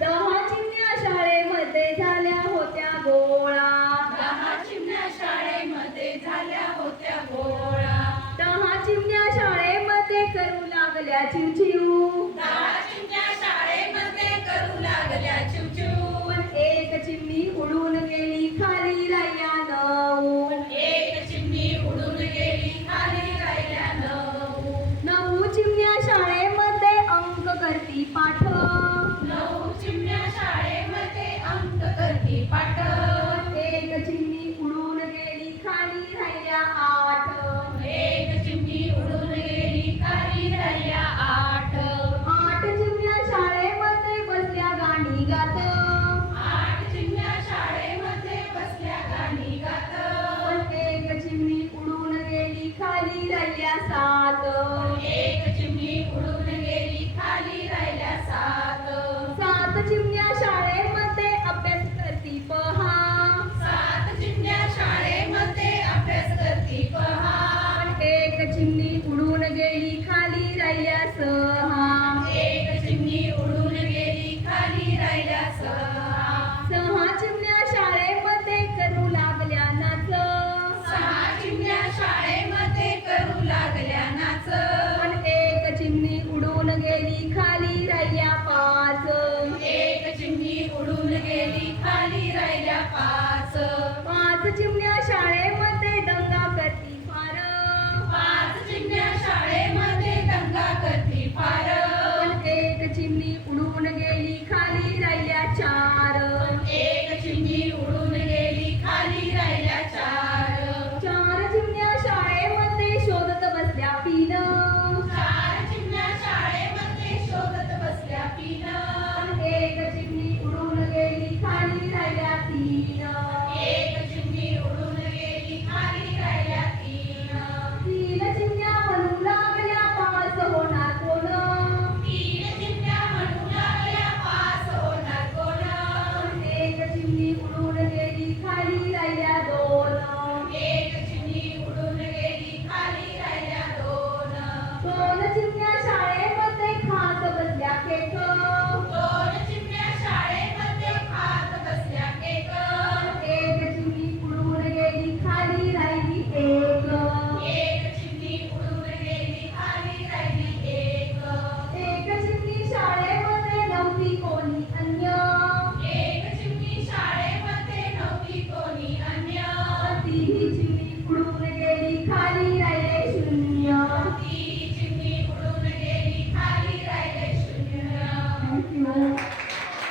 दहा चिमण्या शाळेमध्ये झाल्या होत्या गोळा. दहा चिमण्या शाळेमध्ये झाल्या होत्या गोळा. दहा चिमण्या शाळेमध्ये करू लागल्या चिमची शाळेमध्ये करू लागल्या नाच एक चिमणी उडून गेली खाली रैया